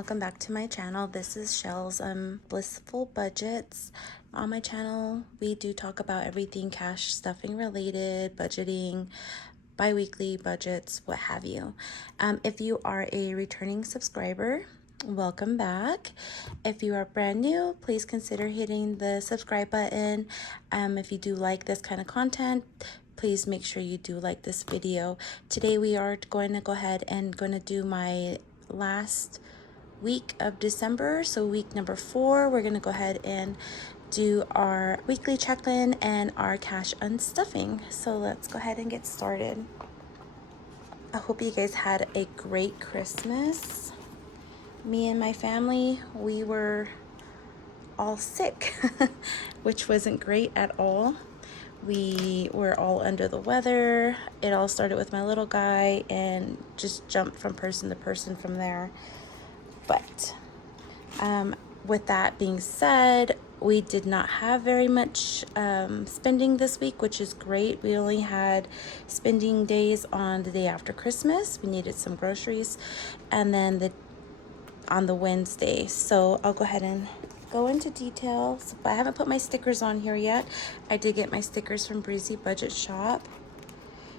welcome back to my channel. This is Shels. Blissful Budgets. On my channel, we do talk about everything cash stuffing related, budgeting, bi-weekly budgets, what have you. If you are a returning subscriber, welcome back. If you are brand new, please consider hitting the subscribe button. If you do like this kind of content, please make sure you do like this video. Today we are going to go ahead and going to do my last week of December, so week number 4. We're going to go ahead and do our weekly check-in and our cash unstuffing. So let's go ahead and get started. I hope you guys had a great Christmas. Me and my family, we were all sick, which wasn't great at all. We were all under the weather. It all started with my little guy and just jumped from person to person from there. But with that being said, we did not have very much spending this week, which is great. We only had spending days on the day after Christmas. We needed some groceries, and then on the Wednesday. So I'll go ahead and go into details, but I haven't put my stickers on here yet. I did get my stickers from Breezy Budget Shop.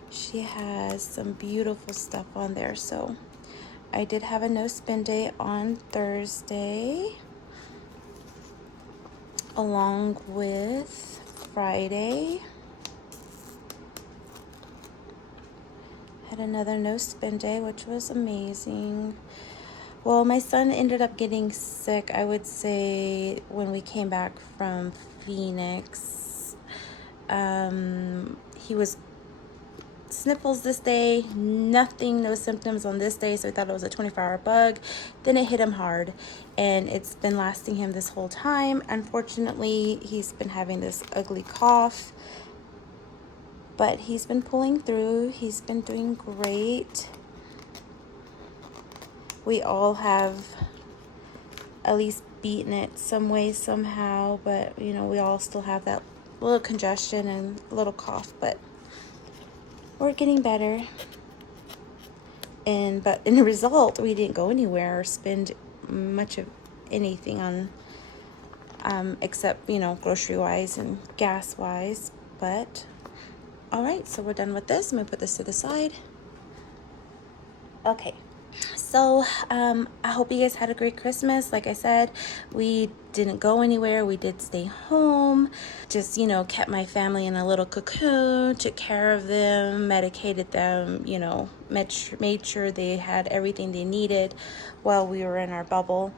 She has some beautiful stuff on there. So I did have a no spend day on Thursday, along with Friday. Had another no spend day, which was amazing. Well, my son ended up getting sick, I would say, when we came back from Phoenix. He was sniffles this day, nothing, no symptoms on this day, so I thought it was a 24-hour bug. Then it hit him hard, and it's been lasting him this whole time. Unfortunately, he's been having this ugly cough, but he's been pulling through. He's been doing great. We all have at least beaten it some way, somehow, but you know, we all still have that little congestion and a little cough, but we're getting better. But in the result, we didn't go anywhere or spend much of anything on except, you know, grocery wise and gas wise. But all right, so we're done with this. I'm gonna put this to the side. Okay, so I hope you guys had a great Christmas. Like I said, we didn't go anywhere. We did stay home, just, you know, kept my family in a little cocoon, took care of them, medicated them, you know, made sure they had everything they needed while we were in our bubble.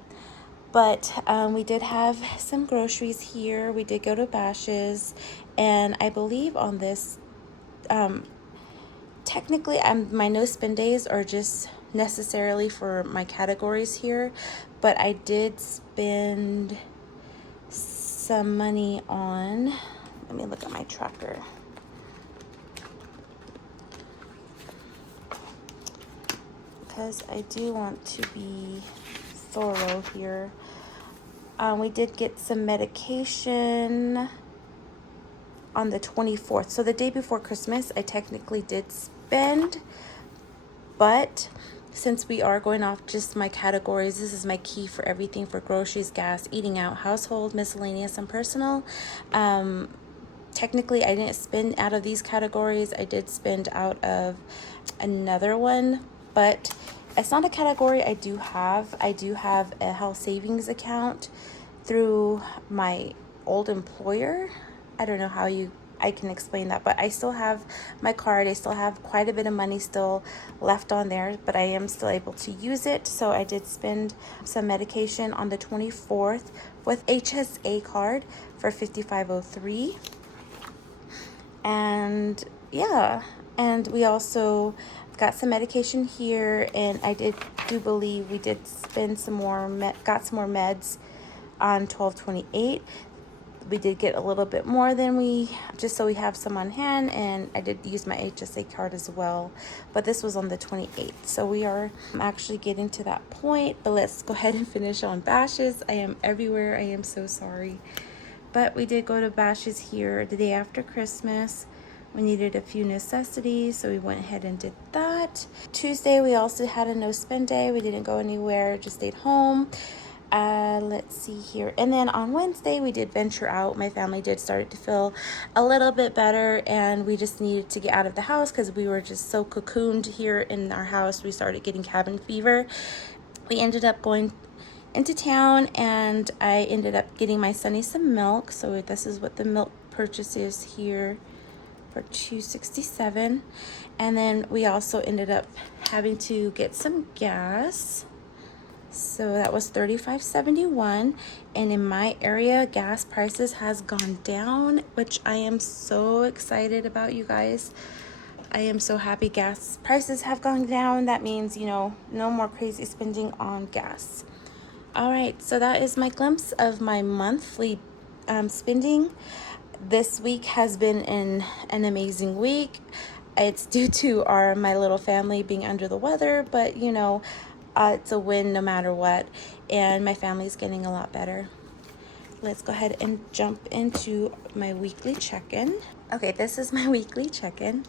But we did have some groceries here. We did go to Bash's', and I believe on this, technically my no spend days are just necessarily for my categories here, but I did spend some money on, let me look at my tracker. Because I do want to be thorough here. We did get some medication on the 24th. So the day before Christmas, I technically did spend, but since we are going off just my categories, this is my key for everything for groceries, gas, eating out, household, miscellaneous, and personal. Technically, I didn't spend out of these categories. I did spend out of another one, but it's not a category I do have. I do have a health savings account through my old employer. I don't know how I can explain that, but I still have my card. I still have quite a bit of money still left on there, but I am still able to use it. So I did spend some medication on the 24th with HSA card for $55.03. And yeah, and we also got some medication here, and I do believe we did spend some more, got some more meds on 12/28. We did get a little bit more than just so we have some on hand, and I did use my HSA card as well, but this was on the 28th. So we are actually getting to that point, but let's go ahead and finish on Bash's'. I am everywhere. I am so sorry. But we did go to Bash's' here the day after Christmas. We needed a few necessities, so we went ahead and did that. Tuesday, we also had a no spend day. We didn't go anywhere, just stayed home. Let's see here. And then on Wednesday, we did venture out. My family did start to feel a little bit better, and we just needed to get out of the house because we were just so cocooned here in our house. We started getting cabin fever. We ended up going into town, and I ended up getting my Sonny some milk. So this is what the milk purchase is here for $2.67. And then we also ended up having to get some gas. So that was $35.71, and in my area gas prices has gone down, which I am so excited about, you guys. I am so happy gas prices have gone down. That means, you know, no more crazy spending on gas. All right, so that is my glimpse of my monthly spending. This week has been an amazing week. It's due to my little family being under the weather, but you know, it's a win no matter what, and my family's getting a lot better. Let's go ahead and jump into my weekly check-in. Okay, this is my weekly check-in.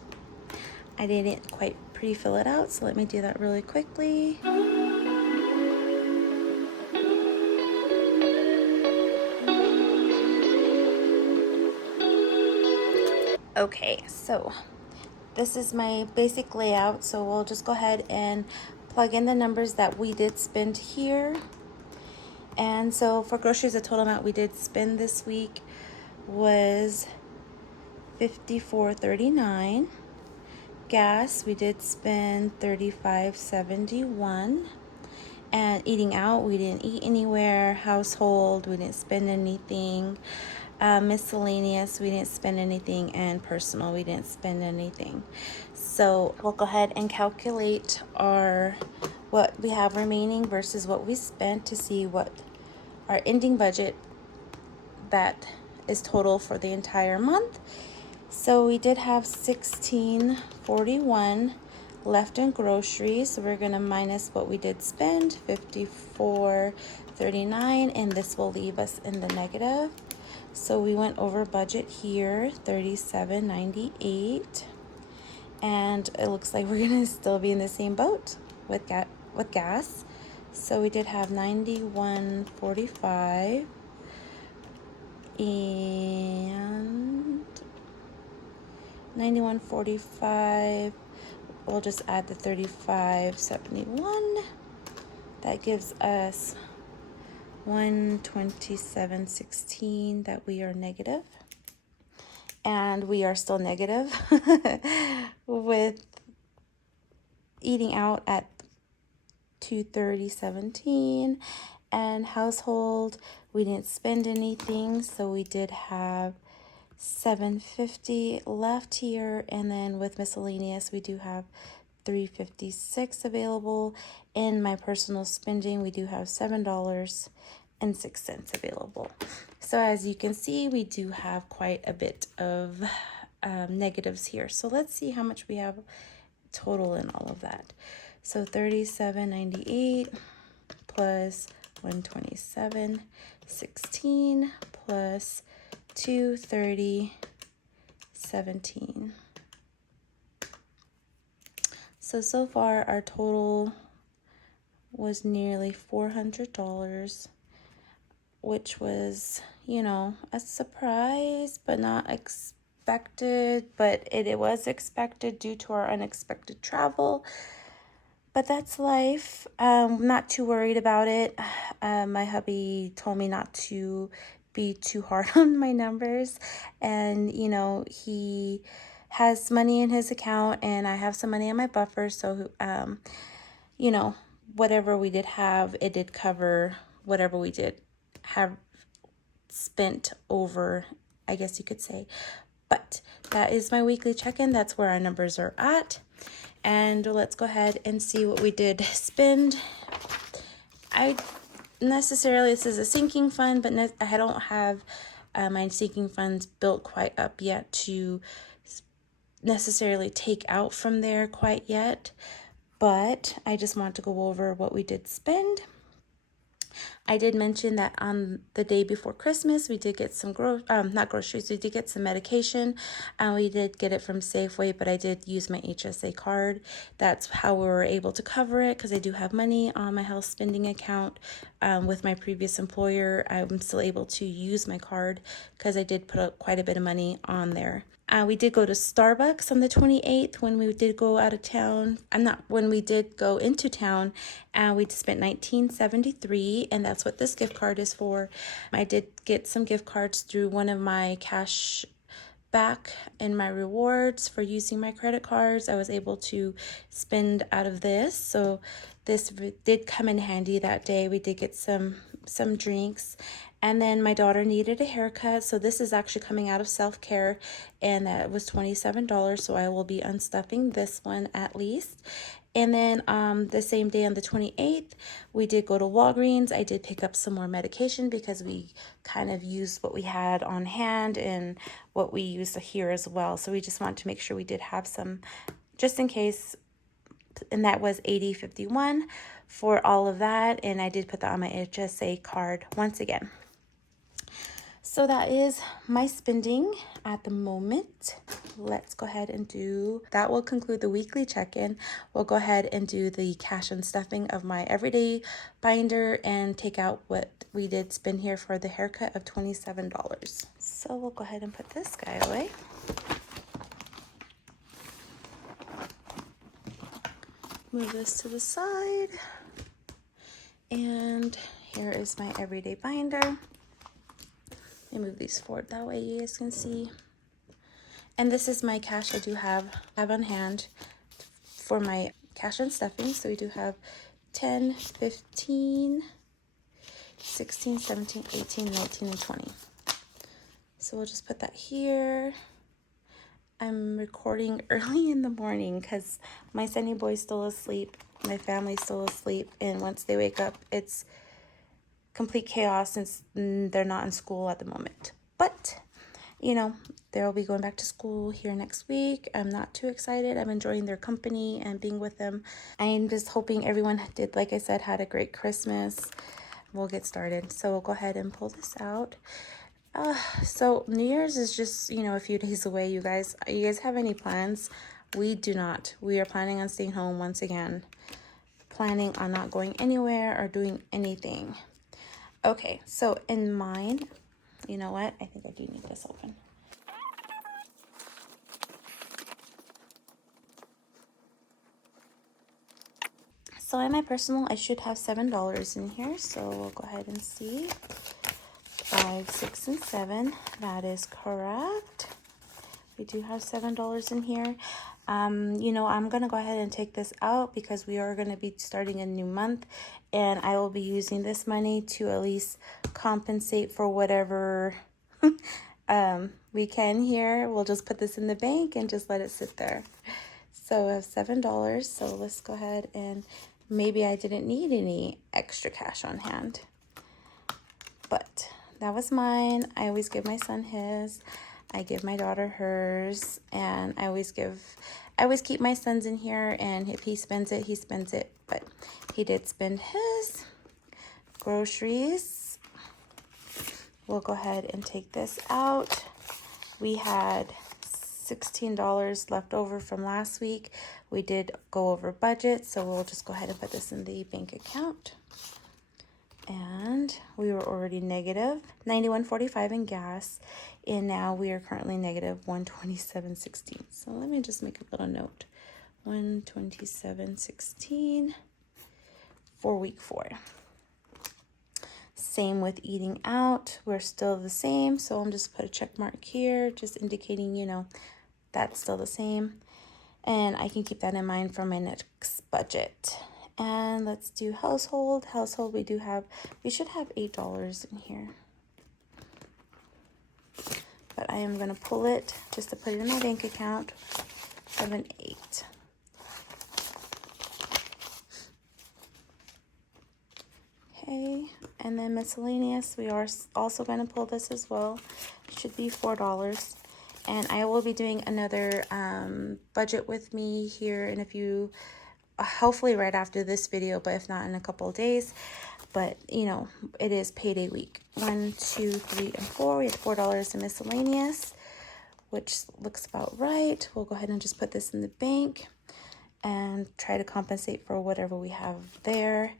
I didn't quite pre-fill it out, so let me do that really quickly. Okay, so this is my basic layout, so we'll just go ahead and plug in the numbers that we did spend here. And so for groceries, the total amount we did spend this week was $54.39. Gas, we did spend $35.71. And eating out, we didn't eat anywhere. Household, we didn't spend anything. Miscellaneous, we didn't spend anything. And personal, we didn't spend anything. So we'll go ahead and calculate what we have remaining versus what we spent to see what our ending budget that is total for the entire month. So we did have $16.41 left in groceries, so we're gonna minus what we did spend, $54.39, and this will leave us in the negative. So we went over budget here, $37.98, and it looks like we're gonna still be in the same boat with gas. So we did have $91.45 and $91.45. We'll just add the $35.71. That gives us $127.16 that we are negative. And we are still negative with eating out at $230.17. And household, we didn't spend anything, so we did have $7.50 left here, and then with miscellaneous we do have $3.56 available. In my personal spending, we do have $7.06 available. So as you can see, we do have quite a bit of negatives here. So let's see how much we have total in all of that. So $37.98 plus $127.16 plus $230.17. So far our total was nearly $400, which was, you know, a surprise, but not expected, but it was expected due to our unexpected travel. But that's life. Not too worried about it. My hubby told me not to be too hard on my numbers, and you know, he has money in his account and I have some money in my buffer, so you know, whatever we did have, it did cover whatever we did have spent over, I guess you could say. But that is my weekly check-in. That's where our numbers are at. And let's go ahead and see what we did spend. This is a sinking fund, but I don't have my sinking funds built quite up yet to necessarily take out from there quite yet. But I just want to go over what we did spend. I did mention that on the day before Christmas, we did get some not groceries, we did get some medication. We did get it from Safeway, but I did use my HSA card. That's how we were able to cover it, because I do have money on my health spending account. With my previous employer, I'm still able to use my card because I did put up quite a bit of money on there. We did go to Starbucks on the 28th when we did go out of town. When we did go into town, we spent $19.73, and that's what this gift card is for. I did get some gift cards through one of my cash back in my rewards for using my credit cards. I was able to spend out of this, so this did come in handy that day. We did get some drinks, and then my daughter needed a haircut, so this is actually coming out of self-care, and that was $27, so I will be unstuffing this one at least. And then the same day on the 28th, we did go to Walgreens. I did pick up some more medication because we kind of used what we had on hand and what we used here as well. So we just wanted to make sure we did have some just in case. And that was $80.51 for all of that. And I did put that on my HSA card once again. So that is my spending at the moment. Let's go ahead and that will conclude the weekly check-in. We'll go ahead and do the cash and stuffing of my everyday binder and take out what we did spend here for the haircut of $27. So we'll go ahead and put this guy away. Move this to the side. And here is my everyday binder. Move these forward that way you guys can see. And this is my cash I do have on hand for my cash and stuffing. So we do have 10, 15, 16, 17, 18, 19, and 20. So we'll just put that here. I'm recording early in the morning because my sunny boy's still asleep, my family's still asleep, and once they wake up, it's complete chaos since they're not in school at the moment. But you know, they'll be going back to school here next week. I'm not too excited. I'm enjoying their company and being with them. I'm just hoping everyone did, like I said, had a great Christmas. We'll get started. So we'll go ahead and pull this out. So New Year's is just, a few days away, you guys. You guys have any plans? We do not. We are planning on staying home once again. Planning on not going anywhere or doing anything. Okay, so in mine, you know what? I think I do need this open. So in my personal, I should have $7 in here. So we'll go ahead and see. 5, 6, and 7. That is correct. We do have $7 in here. I'm going to go ahead and take this out because we are going to be starting a new month, and I will be using this money to at least compensate for whatever we can here. We'll just put this in the bank and just let it sit there. So I have $7. So let's go ahead, and maybe I didn't need any extra cash on hand, but that was mine. I always give my son his. I give my daughter hers, and I always keep my son's in here, and if he spends it, he spends it, but he did spend his. Groceries. We'll go ahead and take this out. We had $16 left over from last week. We did go over budget, so we'll just go ahead and put this in the bank account. And we were already negative $91.45 in gas, and now we are currently negative $127.16. So let me just make a little note. $127.16 for week 4. Same with eating out. We're still the same, so I'm just put a check mark here, just indicating, that's still the same. And I can keep that in mind for my next budget. And let's do household. Household, we should have $8 in here. But I am going to pull it just to put it in my bank account. 7, 8. Okay, and then miscellaneous, we are also going to pull this as well. Should be $4. And I will be doing another budget with me here in a few, hopefully right after this video, but if not, in a couple of days. but you know, it is payday week. 1, 2, 3, and 4. We had $4 in miscellaneous, which looks about right. We'll go ahead and just put this in the bank and try to compensate for whatever we have there.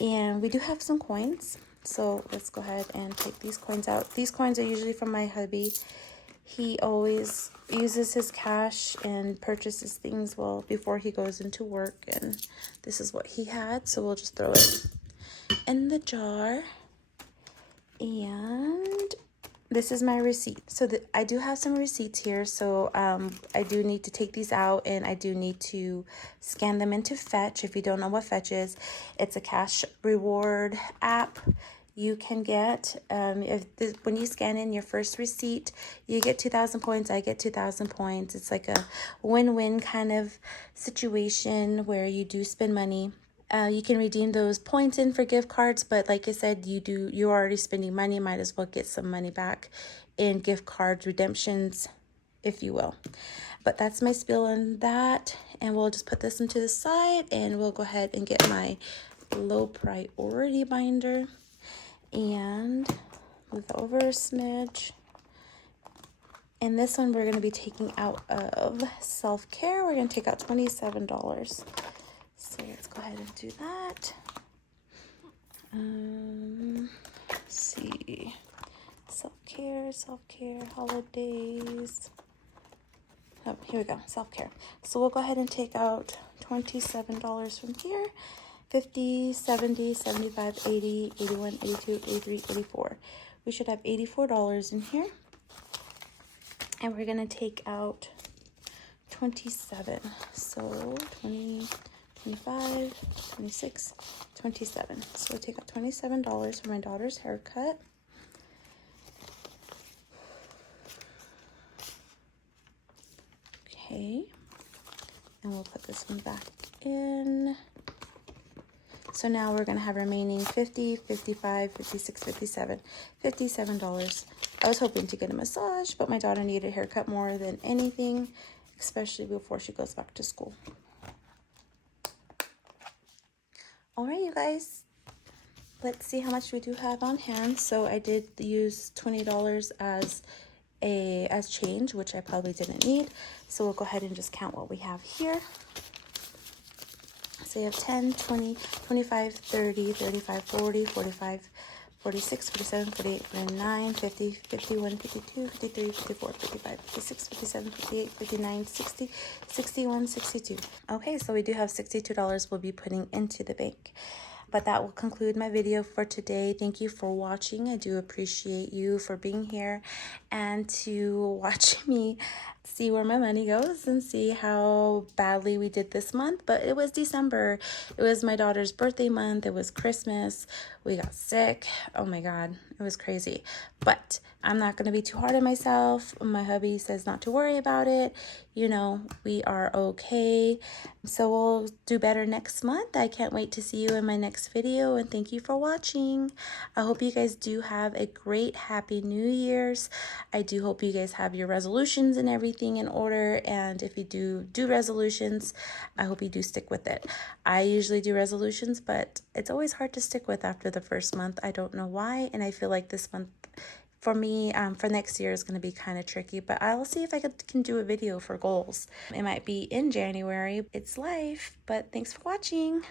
And we do have some coins, so let's go ahead and take these coins out. These coins are usually from my hubby. He always uses his cash and purchases things well before he goes into work, and this is what he had, so we'll just throw it in the jar. And this is my receipt. So I do have some receipts here, so I do need to take these out, and I do need to scan them into Fetch. If you don't know what Fetch is, it's a cash reward app you can get. When you scan in your first receipt, you get 2,000 points. I get 2,000 points. It's like a win-win kind of situation where you do spend money. You can redeem those points in for gift cards, but like I said, you're already spending money. Might as well get some money back in gift cards, redemptions, if you will. But that's my spiel on that, and we'll just put this into the side, and we'll go ahead and get my low priority binder and move that over a smidge. And this one we're going to be taking out of self-care. We're going to take out $27. So let's go ahead and do that. Let's see. Self-care, holidays. Oh, here we go, self-care. So we'll go ahead and take out $27 from here. 50, 70, 75, 80, 81, 82, 83, 84. We should have $84 in here. And we're going to take out 27. So 20, 25, 26, 27. So we'll take out $27 for my daughter's haircut. Okay. And we'll put this one back in. So now we're going to have remaining 50, 55, 56, 57, $57. I was hoping to get a massage, but my daughter needed a haircut more than anything, especially before she goes back to school. All right, you guys, let's see how much we do have on hand. So I did use $20 as change, which I probably didn't need. So we'll go ahead and just count what we have here. So you have 10, 20, 25, 30, 35, 40, 45, 46, 47, 48, 49, 50, 51, 52, 53, 54, 55, 56, 57, 58, 59, 60, 61, 62. Okay, so we do have $62 we'll be putting into the bank. But that will conclude my video for today. Thank you for watching. I do appreciate you for being here and to watch me see where my money goes and see how badly we did this month. But it was December. It was my daughter's birthday month. It was Christmas. We got sick. Oh my God, it was crazy. But I'm not going to be too hard on myself. My hubby says not to worry about it. You know, we are okay. So we'll do better next month. I can't wait to see you in my next video, and thank you for watching. I hope you guys do have a great, happy New Year's. I do hope you guys have your resolutions and everything in order, and if you do resolutions, I hope you do stick with it. I usually do resolutions, but it's always hard to stick with after the first month. I don't know why, and I feel like this month for me, for next year is going to be kind of tricky, but I'll see if I can do a video for goals. It might be in January. It's life, but thanks for watching.